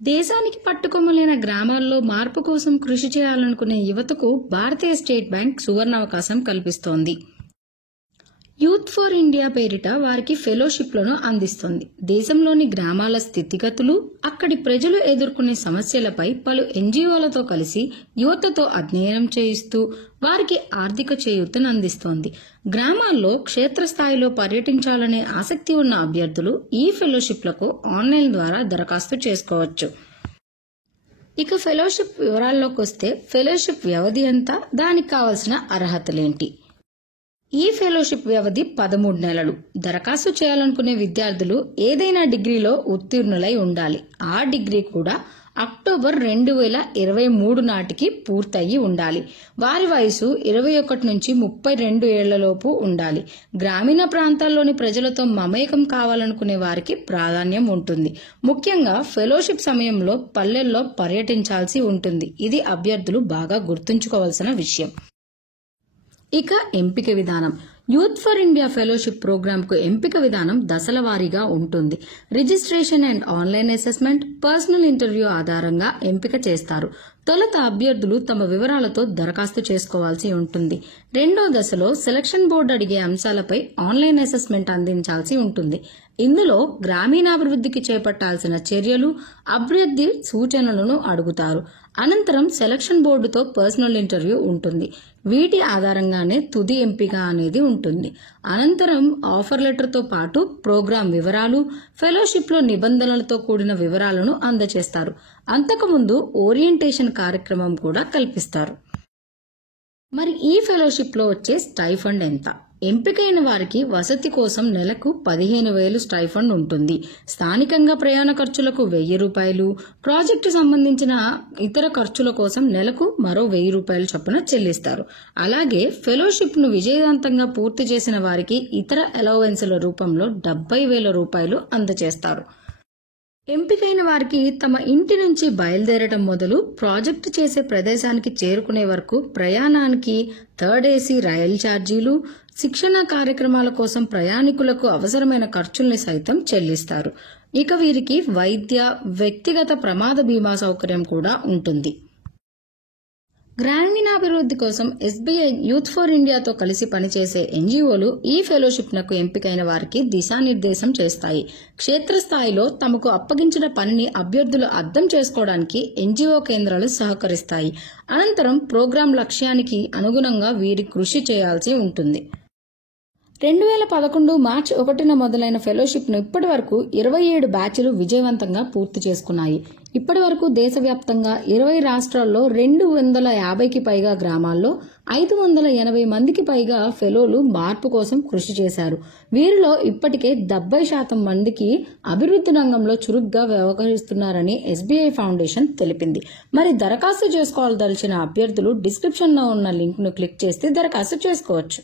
దేశానికి పట్టుకొమ్మలైన గ్రామాల్లో మార్పు కోసం కృషి చేయాలనుకునే యువతకు భారతీయ స్టేట్ బ్యాంక్ సువర్ణావకాశం కల్పిస్తోంది. యూత్ ఫర్ ఇండియా పేరిట వారికి ఫెలోషిప్లను అందిస్తోంది. దేశంలోని గ్రామాల స్థితిగతులు, అక్కడి ప్రజలు ఎదుర్కొనే సమస్యలపై పలు ఎన్జీఓలతో కలిసి యువతతో అధ్యయనం చేయిస్తూ వారికి ఆర్థిక చేయూతను అందిస్తోంది. గ్రామాల్లో క్షేత్రస్థాయిలో పర్యటించాలనే ఆసక్తి ఉన్న అభ్యర్థులు ఈ ఫెలోషిప్లకు ఆన్లైన్ ద్వారా దరఖాస్తు చేసుకోవచ్చు. ఇక ఫెలోషిప్ వివరాల్లోకి వస్తే, ఫెలోషిప్ వ్యవధి ఎంత, దానికి కావాల్సిన అర్హతలేంటి? ఈ ఫెలోషిప్ వ్యవధి 13 నెలలు. దరఖాస్తు చేయాలనుకునే విద్యార్థులు ఏదైనా డిగ్రీలో ఉత్తీర్ణులై ఉండాలి. ఆ డిగ్రీ కూడా అక్టోబర్ 2023 నాటికి పూర్తయి ఉండాలి. వారి వయసు 21 నుంచి 32 ఏళ్లలోపు ఉండాలి. గ్రామీణ ప్రాంతాల్లోని ప్రజలతో మమేకం కావాలనుకునే వారికి ప్రాధాన్యం ఉంటుంది. ముఖ్యంగా ఫెలోషిప్ సమయంలో పల్లెల్లో పర్యటించాల్సి ఉంటుంది. ఇది అభ్యర్థులు బాగా గుర్తుంచుకోవాల్సిన విషయం. ఇక ఎంపిక విధానం. యూత్ ఫర్ ఇండియా ఫెలోషిప్ ప్రోగ్రాంకు ఎంపిక విధానం దశల వారీగా ఉంటుంది. Registration and online assessment, personal interview ఆధారంగా ఎంపిక చేస్తారు. తొలుత అభ్యర్థులు తమ వివరాలతో దరఖాస్తు చేసుకోవాల్సి ఉంటుంది. రెండో దశలో సెలక్షన్ బోర్డు అడిగే అంశాలపై ఆన్లైన్ అసెస్మెంట్ అందించాల్సి ఉంటుంది. ఇందులో గ్రామీణాభివృద్ధికి చేపట్టాల్సిన చర్యలు, అభ్యర్థి సూచనలను అడుగుతారు. అనంతరం సెలక్షన్ బోర్డుతో పర్సనల్ ఇంటర్వ్యూ ఉంటుంది. వీటి ఆధారంగానే తుది ఎంపిక అనేది ఉంటుంది. అనంతరం ఆఫర్ లెటర్తో పాటు ప్రోగ్రాం వివరాలు, ఫెలోషిప్లో నిబంధనలతో కూడిన వివరాలను అందజేస్తారు. అంతకుముందు ఓరియంటేషన్ కార్యక్రమం కూడా కల్పిస్తారు. మరి ఈ ఫెలోషిప్లో వచ్చే స్టైఫండ్ ఎంత? ఎంపికైన వారికి వసతి కోసం నెలకు 15,000 స్టైఫండ్ ఉంటుంది. స్థానికంగా ప్రయాణ ఖర్చులకు 1,000 రూపాయలు, ప్రాజెక్టు సంబంధించిన ఇతర ఖర్చుల కోసం నెలకు మరో 1,000 రూపాయలు చొప్పున చెల్లిస్తారు. అలాగే ఫెలోషిప్ ను విజయవంతంగా పూర్తి చేసిన వారికి ఇతర అలవెన్సుల రూపంలో 70,000 రూపాయలు అందజేస్తారు. ఎంపికైన వారికి తమ ఇంటి నుంచి బయలుదేరటం మొదలు ప్రాజెక్టు చేసే ప్రదేశానికి చేరుకునే వరకు ప్రయాణానికి థర్డ్ ఏసీ రైలు ఛార్జీలు, శిక్షణ కార్యక్రమాల కోసం ప్రయాణికులకు అవసరమైన ఖర్చుల్ని సైతం చెల్లిస్తారు. ఇక వీరికి వైద్య, వ్యక్తిగత ప్రమాద బీమా సౌకర్యం కూడా ఉంటుంది. గ్రామీణాభివృద్ధి కోసం ఎస్బీఐ, యూత్ ఫర్ ఇండియాతో కలిసి పనిచేసే ఎన్జీఓలు ఈ ఫెలోషిప్నకు ఎంపికైన వారికి దిశానిర్దేశం చేస్తాయి. క్షేత్రస్థాయిలో తమకు అప్పగించిన పనిని అభ్యర్థులు అర్థం చేసుకోవడానికి ఎన్జీఓ కేంద్రాలు సహకరిస్తాయి. అనంతరం ప్రోగ్రాం లక్ష్యానికి అనుగుణంగా వీరి కృషి చేయాల్సి ఉంటుంది. 2011 మార్చి 1న మొదలైన ఫెలోషిప్ను ఇప్పటి వరకు 27 బ్యాచ్లు విజయవంతంగా పూర్తి చేసుకున్నాయి. ఇప్పటి వరకు దేశవ్యాప్తంగా 20 రాష్ట్రాల్లో 250కి పైగా గ్రామాల్లో 580 మందికి పైగా ఫెలోలు మార్పు కోసం కృషి చేశారు. వీరిలో ఇప్పటికే 70% మందికి అభివృద్ధి రంగంలో చురుగ్గా వ్యవహరిస్తున్నారని ఎస్బీఐ ఫౌండేషన్ తెలిపింది. మరి దరఖాస్తు చేసుకోవాల్సిన అభ్యర్థులు డిస్క్రిప్షన్లో ఉన్న లింక్ను క్లిక్ చేస్తే దరఖాస్తు చేసుకోవచ్చు.